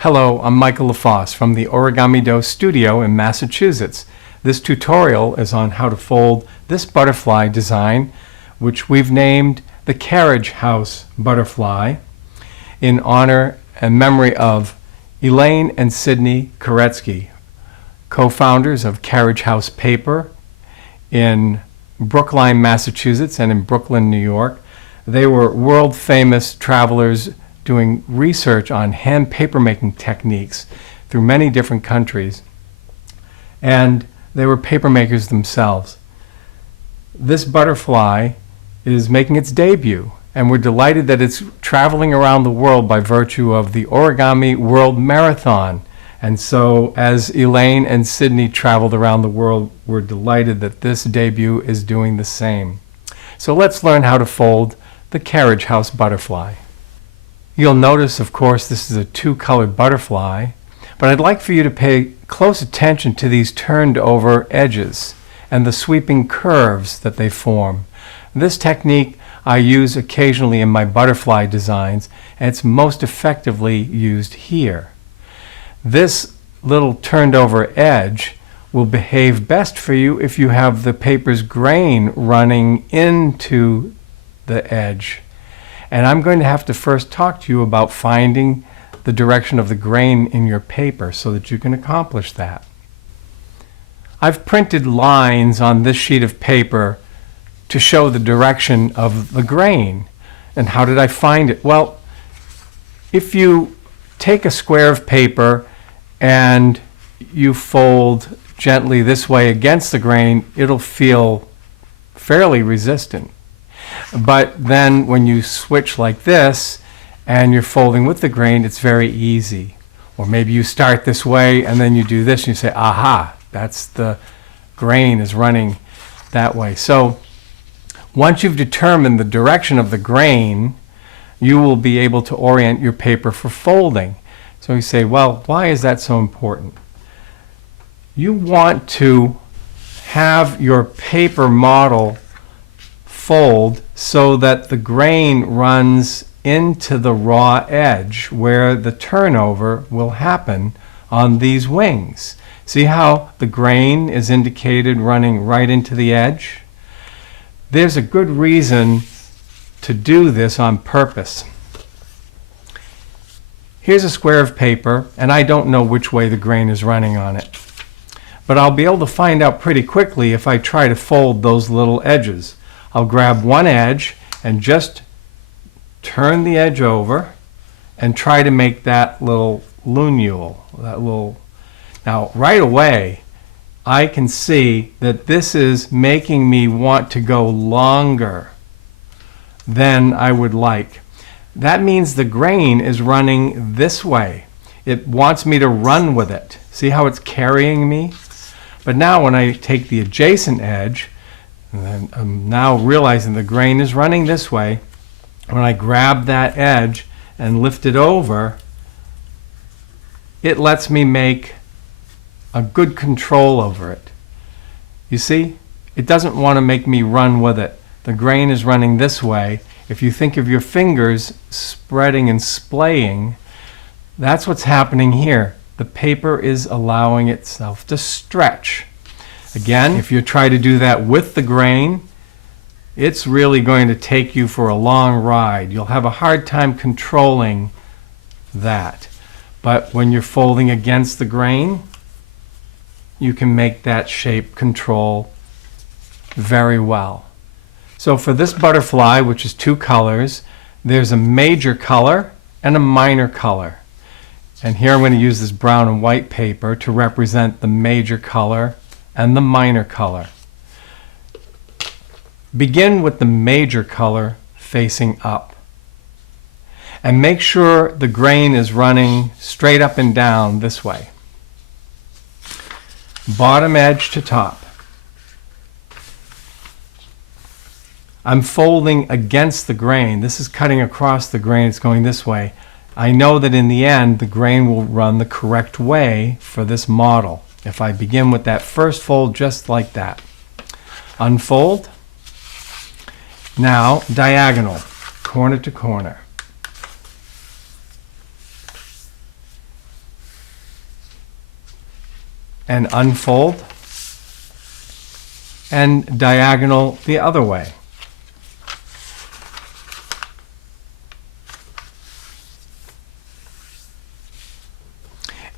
Hello, I'm Michae LaFosse from the Origami Do studio in Massachusetts. This tutorial is on how to fold this butterfly design, which we've named the Carriage House butterfly in honor and memory of Elaine and Sidney Koretsky, co-founders of Carriage House Paper in Brookline, Massachusetts and in Brooklyn, New York. They were world-famous travelers doing research on hand papermaking techniques through many different countries, and they were papermakers themselves. This butterfly is making its debut, and we're delighted that it's traveling around the world by virtue of the Origami World Marathon. And so as Elaine and Sidney traveled around the world, we're delighted that this debut is doing the same. So let's learn how to fold the Carriage House butterfly. You'll notice, of course, this is a two-colored butterfly, but I'd like for you to pay close attention to these turned over edges and the sweeping curves that they form. This technique I use occasionally in my butterfly designs, and it's most effectively used here. This little turned over edge will behave best for you if you have the paper's grain running into the edge. And I'm going to have to first talk to you about finding the direction of the grain in your paper so that you can accomplish that. I've printed lines on this sheet of paper to show the direction of the grain. And how did I find it? Well, if you take a square of paper and you fold gently this way against the grain, it'll feel fairly resistant. But then when you switch like this and you're folding with the grain, it's very easy. Or maybe you start this way and then you do this and you say, aha, that's the grain is running that way. So once you've determined the direction of the grain, you will be able to orient your paper for folding. So you say, well, why is that so important? You want to have your paper model fold so that the grain runs into the raw edge where the turnover will happen on these wings. See how the grain is indicated running right into the edge? There's a good reason to do this on purpose. Here's a square of paper, and I don't know which way the grain is running on it. But I'll be able to find out pretty quickly if I try to fold those little edges. I'll grab one edge and just turn the edge over and try to make that little lunule, Now, right away, I can see that this is making me want to go longer than I would like. That means the grain is running this way. It wants me to run with it. See how it's carrying me? But now when I take the adjacent edge, and then I'm now realizing the grain is running this way, when I grab that edge and lift it over, it lets me make a good control over it. You see, it doesn't want to make me run with it. The grain is running this way. If you think of your fingers spreading and splaying, that's what's happening here. The paper is allowing itself to stretch. Again, if you try to do that with the grain, it's really going to take you for a long ride. You'll have a hard time controlling that. But when you're folding against the grain, you can make that shape control very well. So for this butterfly, which is two colors, there's a major color and a minor color. And here I'm going to use this brown and white paper to represent the major color and the minor color. Begin with the major color facing up. And make sure the grain is running straight up and down this way. Bottom edge to top. I'm folding against the grain. This is cutting across the grain. It's going this way. I know that in the end, the grain will run the correct way for this model. If I begin with that first fold just like that. Unfold. Now, diagonal, corner to corner. and unfold, and diagonal the other way.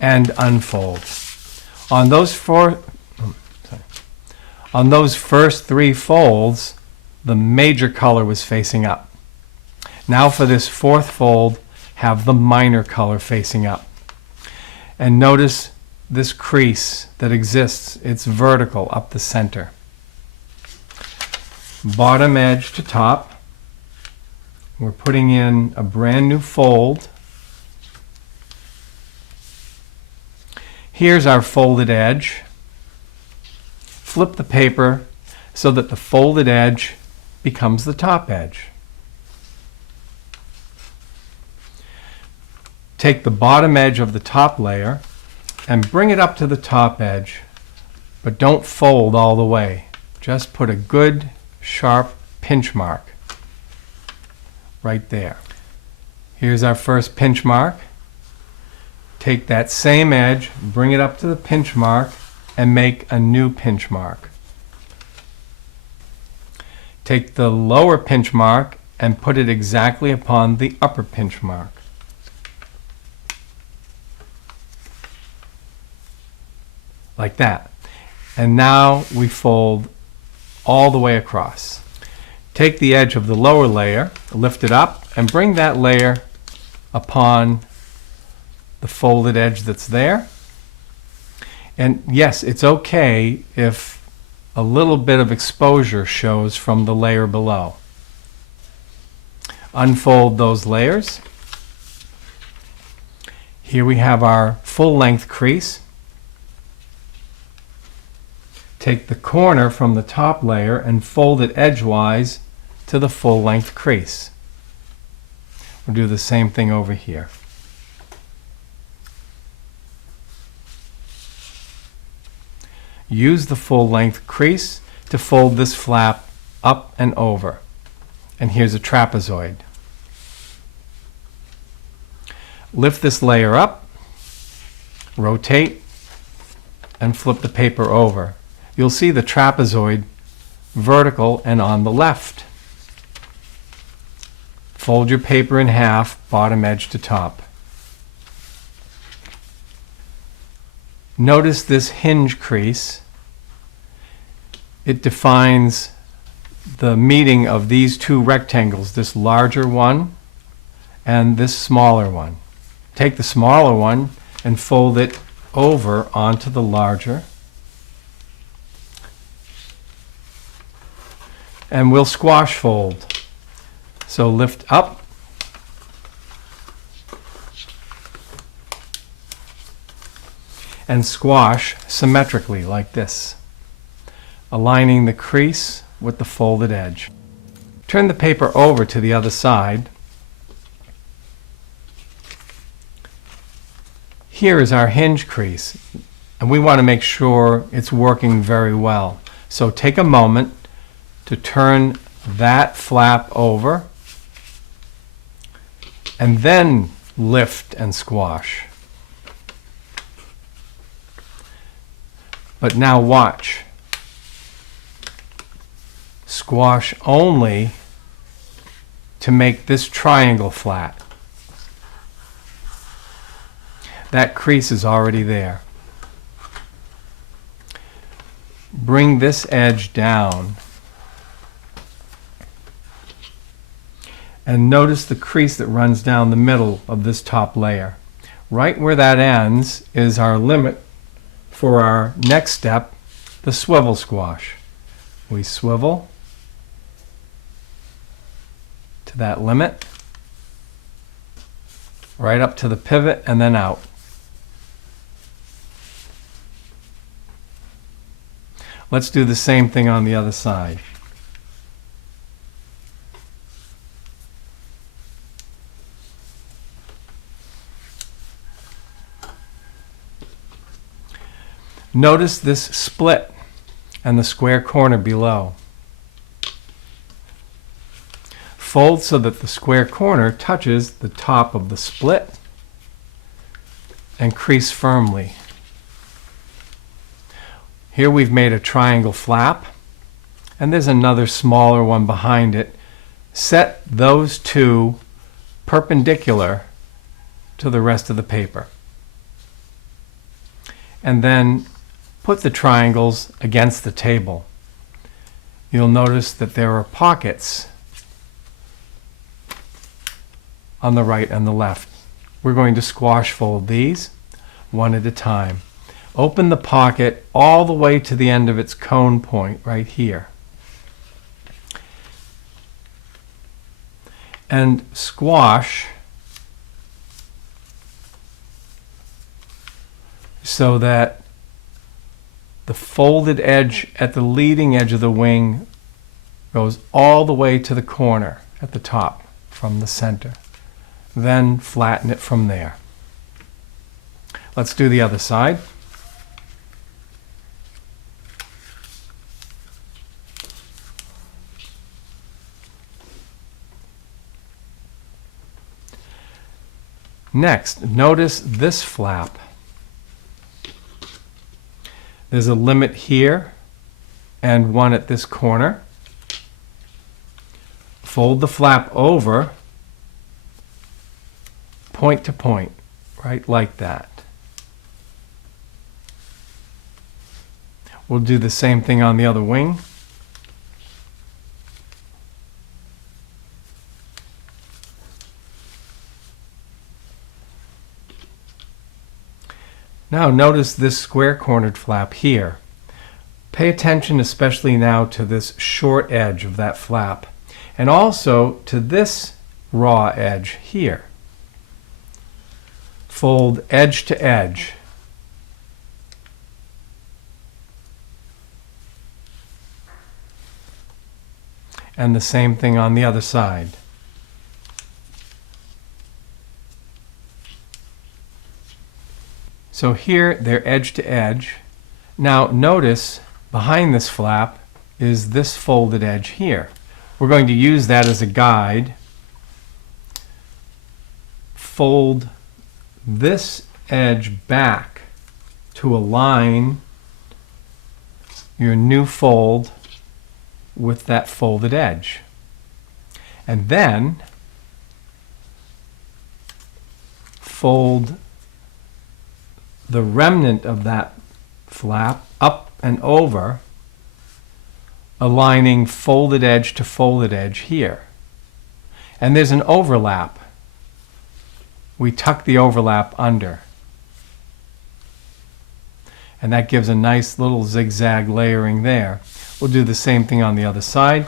And unfold. On those first three folds, the major color was facing up. Now for this fourth fold, have the minor color facing up. And notice this crease that exists. It's vertical up the center. Bottom edge to top. We're putting in a brand new fold. Here's our folded edge. Flip the paper so that the folded edge becomes the top edge. Take the bottom edge of the top layer and bring it up to the top edge, but don't fold all the way. Just put a good sharp pinch mark right there. Here's our first pinch mark. Take that same edge, bring it up to the pinch mark, and make a new pinch mark. Take the lower pinch mark and put it exactly upon the upper pinch mark. Like that. And now we fold all the way across. Take the edge of the lower layer, lift it up, and bring that layer upon the folded edge that's there. And yes, it's okay if a little bit of exposure shows from the layer below. Unfold those layers. Here we have our full-length crease. Take the corner from the top layer and fold it edgewise to the full-length crease. We'll do the same thing over here. Use the full-length crease to fold this flap up and over. And here's a trapezoid. Lift this layer up, rotate, and flip the paper over. You'll see the trapezoid vertical and on the left. Fold your paper in half, bottom edge to top. Notice this hinge crease. It defines the meeting of these two rectangles, this larger one and this smaller one. Take the smaller one and fold it over onto the larger. And we'll squash fold. So lift up, and squash symmetrically like this, aligning the crease with the folded edge. Turn the paper over to the other side. Here is our hinge crease, and we want to make sure it's working very well. So take a moment to turn that flap over and then lift and squash. But now watch. Squash only to make this triangle flat. That crease is already there. Bring this edge down and notice the crease that runs down the middle of this top layer. Right where that ends is our limit for our next step, the swivel squash. We swivel to that limit, right up to the pivot and then out. Let's do the same thing on the other side. Notice this split and the square corner below. Fold so that the square corner touches the top of the split and crease firmly. Here we've made a triangle flap, and there's another smaller one behind it. Set those two perpendicular to the rest of the paper. And then put the triangles against the table. You'll notice that there are pockets on the right and the left. We're going to squash fold these one at a time. Open the pocket all the way to the end of its cone point right here. And squash so that the folded edge at the leading edge of the wing goes all the way to the corner at the top from the center. Then flatten it from there. Let's do the other side. Next, notice this flap. There's a limit here and one at this corner. Fold the flap over, point to point, right like that. We'll do the same thing on the other wing. Now notice this square-cornered flap here. Pay attention especially now to this short edge of that flap, and also to this raw edge here. Fold edge to edge. And the same thing on the other side. So here they're edge to edge. Now notice behind this flap is this folded edge here. We're going to use that as a guide. Fold this edge back to align your new fold with that folded edge. And then fold the remnant of that flap up and over, aligning folded edge to folded edge here. And there's an overlap. We tuck the overlap under. And that gives a nice little zigzag layering there. We'll do the same thing on the other side.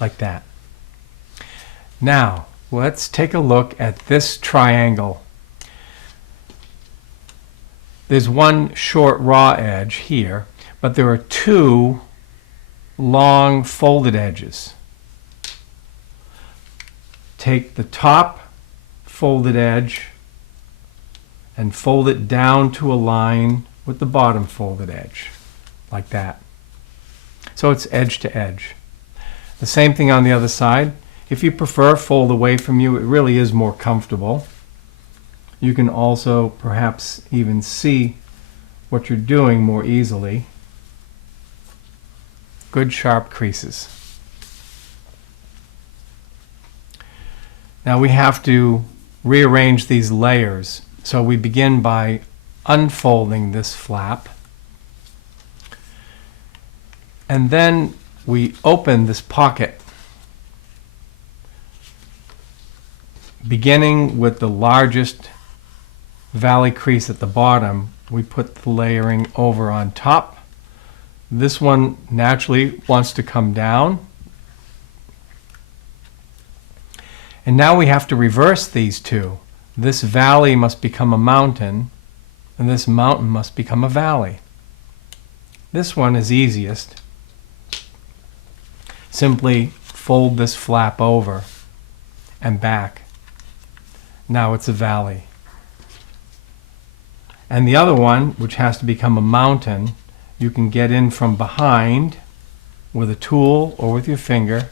Like that. Now, let's take a look at this triangle. There's one short raw edge here, but there are two long folded edges. Take the top folded edge and fold it down to align with the bottom folded edge, like that. So it's edge to edge. The same thing on the other side. If you prefer fold away from you, it really is more comfortable. You can also perhaps even see what you're doing more easily. Good sharp creases. Now we have to rearrange these layers. So we begin by unfolding this flap. And then we open this pocket, beginning with the largest valley crease at the bottom. We put the layering over on top. This one naturally wants to come down. And now we have to reverse these two. This valley must become a mountain, and this mountain must become a valley. This one is easiest. Simply fold this flap over and back Now it's a valley. And the other one, which has to become a mountain, you can get in from behind with a tool or with your finger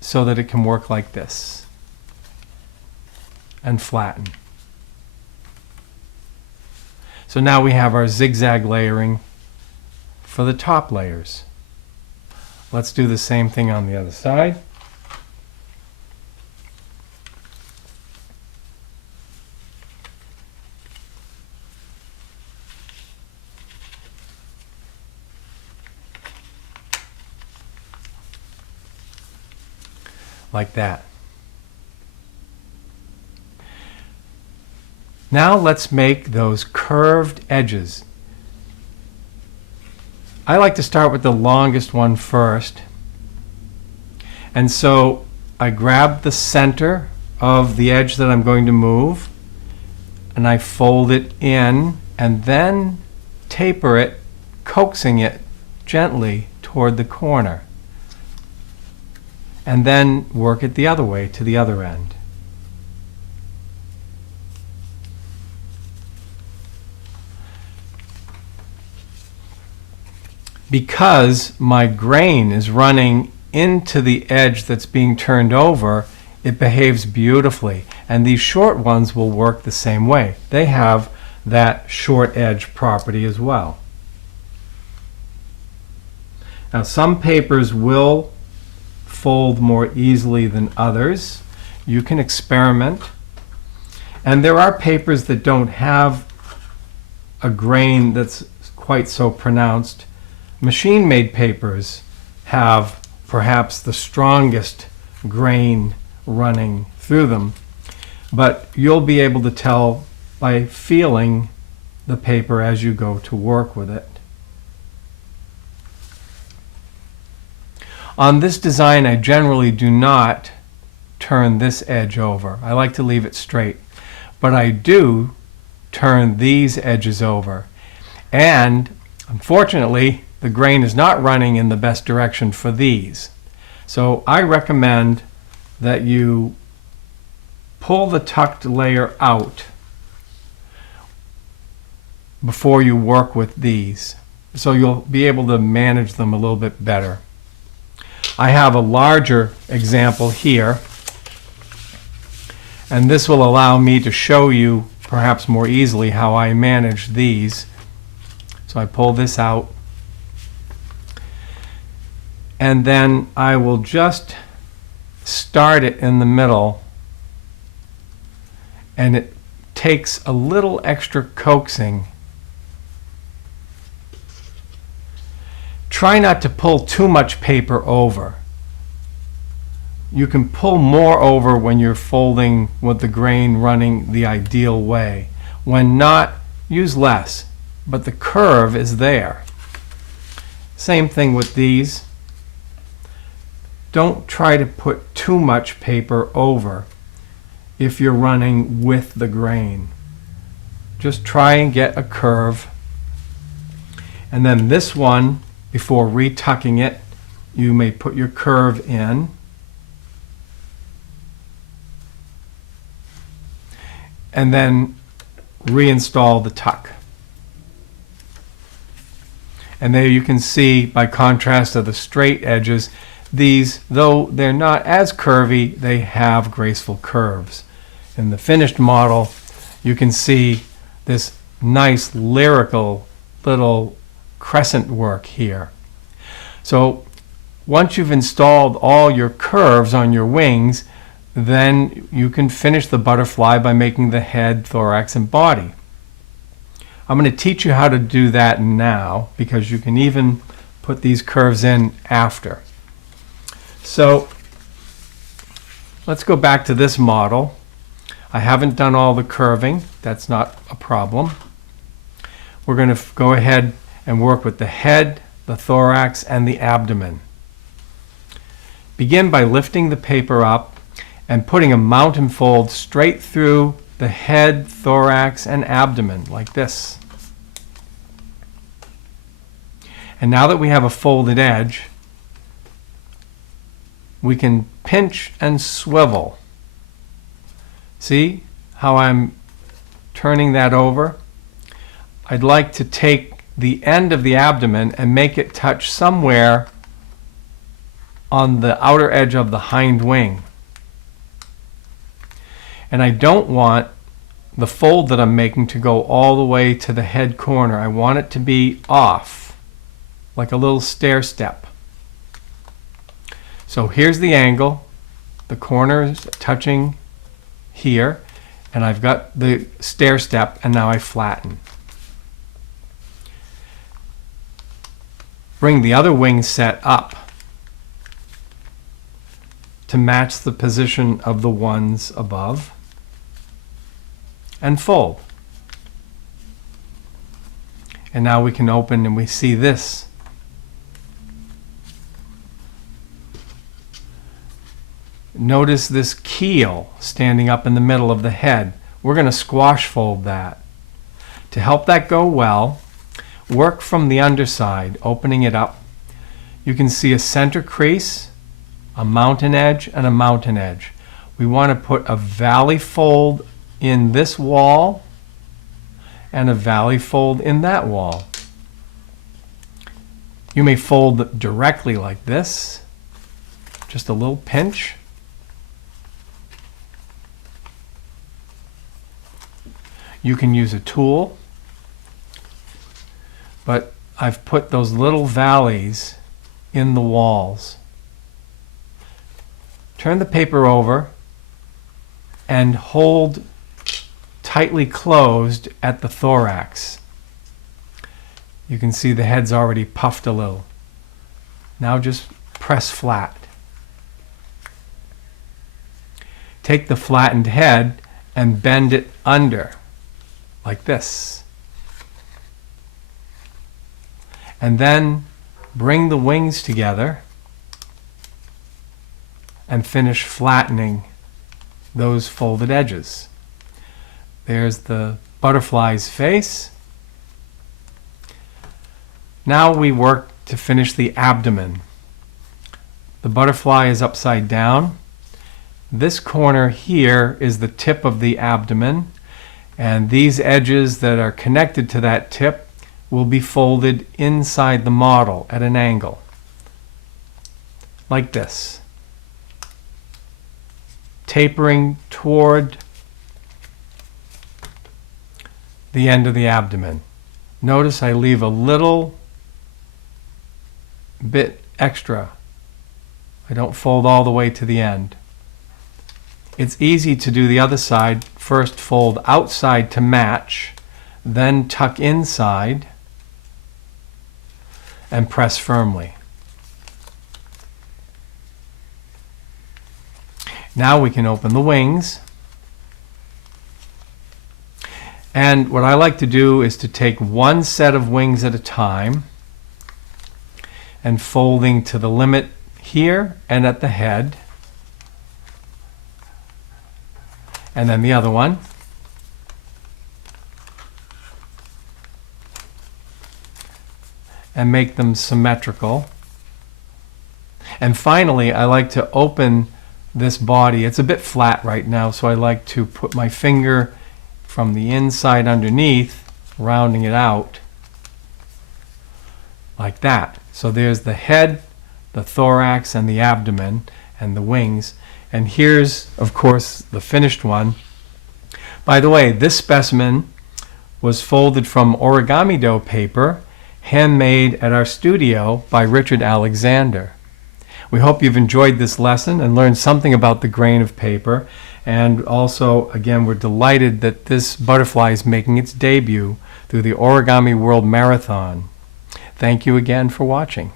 so that it can work like this and flatten. So now we have our zigzag layering for the top layers. Let's do the same thing on the other side. Like that. Now let's make those curved edges. I like to start with the longest one first. And so I grab the center of the edge that I'm going to move and I fold it in and then taper it, coaxing it gently toward the corner. And then work it the other way to the other end. Because my grain is running into the edge that's being turned over, it behaves beautifully. And these short ones will work the same way. They have that short edge property as well. Now some papers will fold more easily than others. You can experiment. And there are papers that don't have a grain that's quite so pronounced. Machine-made papers have perhaps the strongest grain running through them, but you'll be able to tell by feeling the paper as you go to work with it. On this design, I generally do not turn this edge over. I like to leave it straight, but I do turn these edges over. And unfortunately, the grain is not running in the best direction for these. So I recommend that you pull the tucked layer out before you work with these, so you'll be able to manage them a little bit better. I have a larger example here, and this will allow me to show you perhaps more easily how I manage these. So I pull this out, and then I will just start it in the middle, and it takes a little extra coaxing. Try not to pull too much paper over. You can pull more over when you're folding with the grain running the ideal way. When not, use less, but the curve is there. Same thing with these. Don't try to put too much paper over if you're running with the grain. Just try and get a curve. And then this one, before retucking it, you may put your curve in. And then reinstall the tuck. And there you can see, by contrast of the straight edges, these, though they're not as curvy, they have graceful curves. In the finished model, you can see this nice lyrical little crescent work here. So once you've installed all your curves on your wings, then you can finish the butterfly by making the head, thorax, and body. I'm going to teach you how to do that now, because you can even put these curves in after. So let's go back to this model. I haven't done all the curving. That's not a problem. We're going to go ahead and work with the head, the thorax, and the abdomen. Begin by lifting the paper up and putting a mountain fold straight through the head, thorax, and abdomen, like this. And now that we have a folded edge, we can pinch and swivel See how I'm turning that over? I'd like to take the end of the abdomen and make it touch somewhere on the outer edge of the hind wing. And I don't want the fold that I'm making to go all the way to the head corner. I want it to be off, like a little stair step. So here's the angle. The corner is touching here, and I've got the stair step, and now I flatten. Bring the other wing set up to match the position of the ones above, and fold. And now we can open and we see this. Notice this keel standing up in the middle of the head. We're going to squash fold that. To help that go well, work from the underside, opening it up. You can see a center crease, a mountain edge, and a mountain edge. We want to put a valley fold in this wall and a valley fold in that wall. You may fold directly like this, just a little pinch. You can use a tool, but I've put those little valleys in the walls. Turn the paper over and hold tightly closed at the thorax. You can see the head's already puffed a little. Now just press flat. Take the flattened head and bend it under, like this. And then bring the wings together and finish flattening those folded edges. There's the butterfly's face. Now we work to finish the abdomen. The butterfly is upside down. This corner here is the tip of the abdomen, and these edges that are connected to that tip will be folded inside the model at an angle, like this, tapering toward the end of the abdomen. Notice I leave a little bit extra. I don't fold all the way to the end. It's easy to do the other side. First fold outside to match, then tuck inside and press firmly. Now we can open the wings. And what I like to do is to take one set of wings at a time and folding to the limit here and at the head. And then the other one. And make them symmetrical. And finally, I like to open this body. It's a bit flat right now, so I like to put my finger from the inside underneath, rounding it out like that. So there's the head, the thorax, and the abdomen, and the wings. And here's, of course, the finished one. By the way, this specimen was folded from origami dough paper, handmade at our studio by Richard Alexander. We hope you've enjoyed this lesson and learned something about the grain of paper. And also, again, we're delighted that this butterfly is making its debut through the Origami World Marathon. Thank you again for watching.